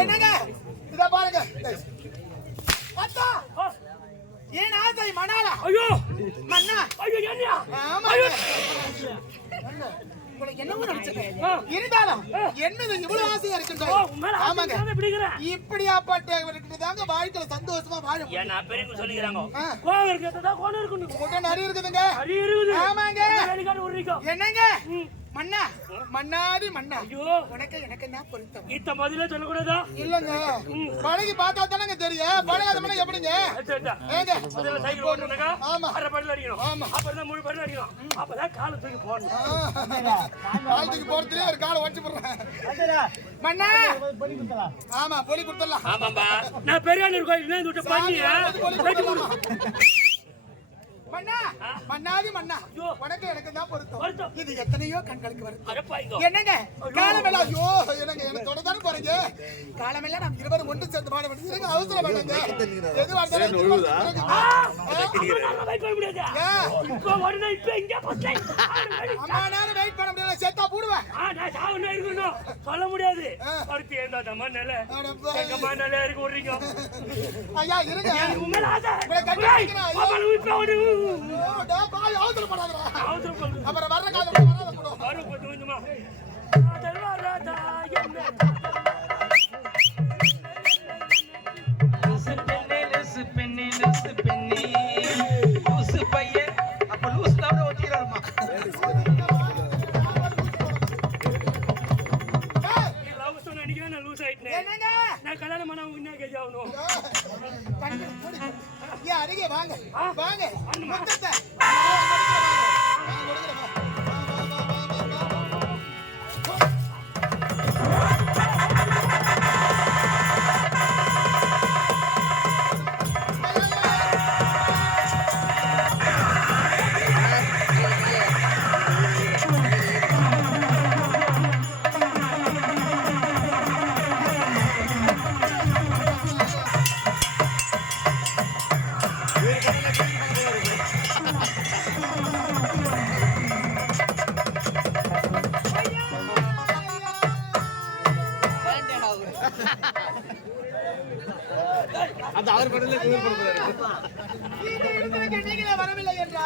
என்னங்க? இத பாருங்க. அத்தா! ஏன் ஆசை மணாலா? ஐயோ! மன்னா? ஐயோ என்னையா? ஆமாங்க. உங்களுக்கு என்னவோ நினைச்சேன் இருந்தாலும் என்ன இவ்வளவு ஆசையா உண்மையில ஆமாங்க. பிடிக்கிறேன் இப்படியாப்பட்டவர்கிட்ட தாங்க வாழ்க்கையில சந்தோஷமா வாழ முடியும். ஏன்னா பெரியவங்க சொல்லிக்கிறாங்க? கோவம் இருக்கிறதா கோணம் நிறைய இருக்குதுங்க. அடி இருக்குது. ஆமாங்க. என்னங்க? மன்னா? மன்னாதி மன்னா. ஐயோ. உனக்கு எனக்கு என்ன பொருத்தம்? இத்த பதிலே சொல்லக்கூடாதா? இல்லங்க. பழகி பார்த்தா தானங்க தெரியும். பழகாத மண்ணா எப்படிங்க. ஏங்க. முதல்ல சைக்கிள் ஓட்டணும்னாக்கா ஆமா. அரை படல அடிக்கணும். ஆமா. அப்புறம் தான் முழு படல அடிக்கணும். அப்பதான் காலை தூக்கி போடணும். காலத்துக்கு போறதுலயே ஒரு காலை உடச்சு போடுறேன். மன்னா. ஆமா பொலி கொடுத்துடலாம். ஆமாம்பா. நான் பெரியாளர் கோயில் விட்ட பண்ணி மன்னா ஐயோ. உனக்கு எனக்கு தான் பொருத்தம். இது எத்தனையோ கண்களுக்கு வருது அடப்பாய்ங்கோ. என்னங்க காலமெல்லாம் ஐயோ என்னங்க எனக்கு தொடர்ந்தானே போறீங்க காலமெல்லாம் நாம் இருவரும் ஒன்று சேர்ந்து பாட வேண்டியது இருங்க அவசரம் வேண்டாங்க எதுவா இருந்தாலும் எதிர்பார்த்து ஆ, பிறகு- அப்புறம் நாங்க wait பண்ண முடியாது. ஏன்? இப்போ உடனே இப்போ இங்கே first time. அம்மா நேரம் வெயிட் பண்ண முடியல செத்தா போடுவேன். சொல்ல முடியாது ஆ. ஒருத்தி இருந்தாதம்மா நிலை. எங்கம்மா நிலை இருக்கு விடுறீங்க. ஐயா இருங்க எனக்கு உண்மையில ஆசை. அப்புறம் வர்ற காலம் வராத போடும் இந்த இடத்திற்கு நீங்களே வரவில்லை என்றா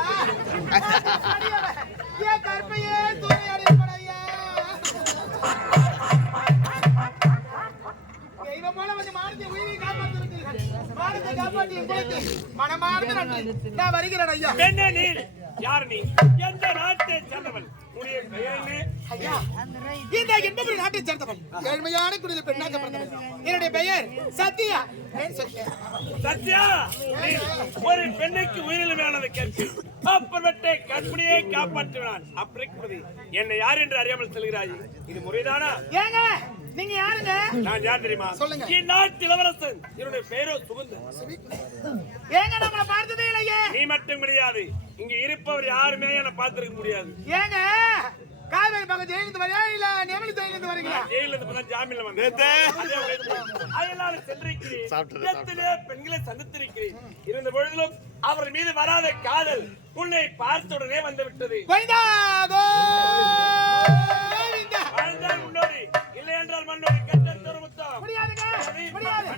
என் கற்பையே தூய்மையடையப்படையா. தெய்வம் போல வந்து மானத்தை உயிரை காப்பாற்றிவிட்டீர்கள். மானத்தை காப்பாற்றிய உங்களுக்கு மனமார்ந்த நன்றி. நான் வருகிறேன் ஐயா பெண்ணே நீ யார் நீ நாட்டை சேர்ந்தவள். உன்னுடைய பெயர் இந்த என்பவரி நாட்டை சேர்ந்தவன் ஏழ்மையான குடியில் பெண்ணாக பிறந்தவன் என்னுடைய பெயர் சத்யா. சத்யா? ஒரு பெண்ணுக்கு உயிரிழமையானதை கேட்டு அப்புறமேட்டை கற்பனையை காப்பாற்றுவான். அப்படி என்னை யார் என்று அறியாமல் செல்கிறாய்? இது முறைதானா? ஏங்க நீங்க யாருங்க? நான் யார் தெரியுமா? சொல்லுங்க. இந்நாட்டு இளவரசன். என்னுடைய பெயரோ சுகுந்தன் ஏங்க நம்மள பார்த்ததே இல்லையே. நீ மட்டும் கிடையாது. இங்க இருப்பவர் யாருமே என்ன பார்த்திருக்க முடியாது. ஏங்க காவேரி பக்கம் ஜெயிலிருந்து வரையா? இல்ல நெமலி ஜெயிலிருந்து வரீங்களா? ஜெயில இருந்து இப்பதான் ஜாமீன்ல வந்தேன். அதே வயது அயலாறு சென்றிருக்கிறேன். பெண்களை சந்தித்திருக்கிறேன். இருந்த பொழுதிலும் அவர் மீது வராத காதல் உன்னை பார்த்த உடனே வந்து விட்டது. கோவிந்தா கோவிந்தா வாழ்ந்தால் உன்னோடு இல்லை என்றால் மண்ணோடு கெட்ட துறமுத்தம் முடியாதுங்க முடியாது.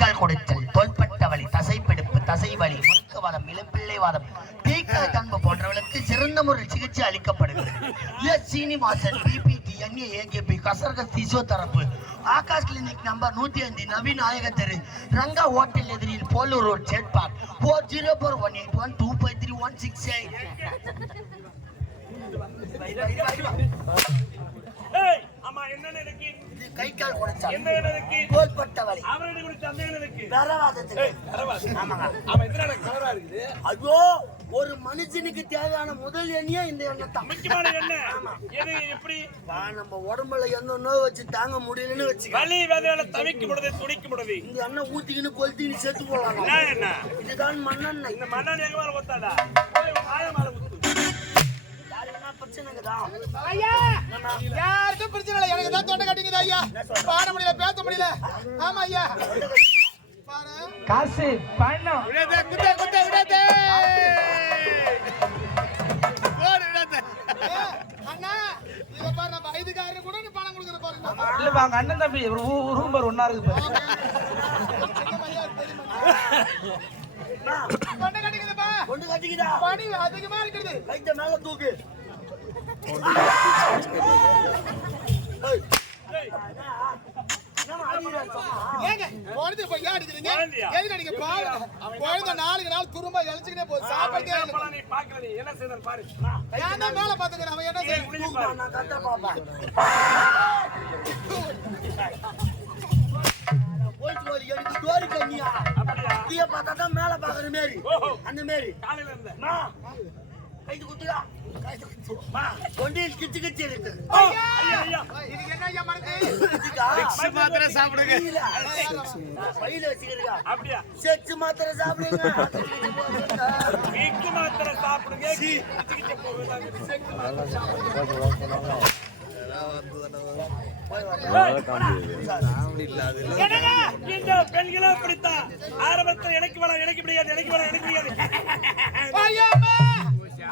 கை கொடுத்தல் தோள்பட்ட வலி தசைப்பிடிப்பு தசை வலி முழுக்கவாதம் இளம்பிள்ளைவாதம் தீக்கால் தன்பு போன்றவர்களுக்கு சிறந்த முறையில் சிகிச்சை அளிக்கப்படுகிறது. S Srinivasan BPT NA AKP கசர்கஸ் physiotherapy Akash clinic number நூத்தி அஞ்சு நவீன் நாயக தெரு ரங்கா ஹோட்டல் எதிரில் Polur road Chepauk four zero four one eight one two five three one six eight. அம்மா என்ன எனக்கு கை கால் கொடுத்தல் எந்த எனக்கு தோள்பட்ட வலி. அவரடி அந்த எனக்கு பெறவாதத்துக்கு ஏய் பரவாயில்ல ஆமாங்க. அவன் எத்தனை கலரா இருக்குது. ஐயோ ஒரு மனுஷனுக்கு தேவையான முதல் எண்ணியே இந்த எண்ணெய் தான். முக்கியமான என்ன எது எப்படி? நம்ம உடம்புல எந்த நோய் வச்சு தாங்க முடியலன்னு வச்சுக்க. வலி வேதனை தவிக்க முடியாது துடிக்க முடியாது. இந்த எண்ணெய் ஊத்திக்கின்னு கொளுத்திக்கின்னு செத்து போடலாம். இதுதான் மண்ணெண்ணெய். இந்த மண்ணான் எங்க மேல உன் ஆயா மேல யாருக்கும் பிரச்சனை இல்லை. எனக்கு தான் தொண்டை கட்டிக்குது ஐயா. பாட முடியல, பேச முடியல. ஆமா ஐயா. பாரு. காசு பணம் விடாதே, குத்து, குத்து, விடாதே. ஏ, அண்ணா, இதை பாரு, நம்ம ஐதுக்காரரு கூட நீ பணம் கொடுக்குற பாருங்க. அவங்க அண்ணன் தம்பி ரூம் ஒன்னா இருக்கு பாரு கட்டிக்குதுப்பா. கொண்டு கட்டிக்கிதா பனி அதிகமா இருக்குது. கைத்த மேல தூக்கு நாளுக்கு நாள் துரும்ப இழைச்சுக்கிட்டே போகுது. நீ என்ன செய்யணும் பாரு. மேல பாத்துக்கிறேன். அவன் என்ன ஏய், செய்ய? குனிஞ்சு தூக்குமா, பாரு நான் கத்த பாப்பேன் போயிட்டு வலி எடுத்து டோரி கண்ணியா அப்படியா? பார்த்தா தான் மேல பாக்குற மாரி. அந்த மாரி. காலையில இருந்த கைது குத்துடா மா கிச்சு கிச்சு இருக்கு இதுக்கு என்ன ஐயா மருந்து? இதுக்கா? மாத்திரை சாப்பிடுங்க பையில. வச்சுக்கிறீங்க அப்படியா மாத்திரை சாப்பிடுங்க அது கிச்சு போகுதுங்க. வீக்கு மாத்திரை சாப்பிடுங்க இந்த பெண்களும் அப்படித்தான் ஆரம்பத்தில் எனக்கு வேணாம் எனக்கு முடியாது எனக்கு வேணாம் எனக்கு முடியாது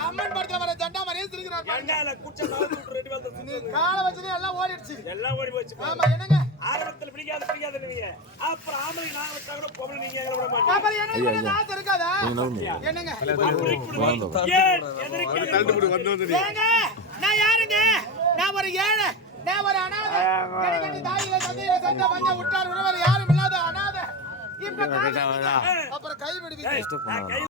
அம்மன் படத்துல வர ஜண்டா மாதிரியே சிரிக்கிறார். எங்கால குச்ச ரெண்டு சுத்துது. காலை வச்சதே எல்லாம் ஓடிடுச்சு. எல்லாம் ஓடி போச்சு ஆமா என்னங்க? ஆரம்பத்தில் பிடிக்காது பிடிக்காது நீங்க. அப்புறம் ஆம்பளை நான் வச்சா கூட பொம்பளை நீங்க எங்களை விட மாட்டீங்க. அப்புறம் மேல ஆசை இருக்காதா? என்னங்க? ஏன் எதிர்க்க ஏங்க நான் யாருங்க? நான் ஒரு ஏழை. நான் ஒரு அனாதை. என் தாயில தந்தையில சொந்த பஞ்ச விட்டார் உறவர் யாரும் இல்லாத அனாதை. இப்ப. அப்புறம் கை விடுவீங்க.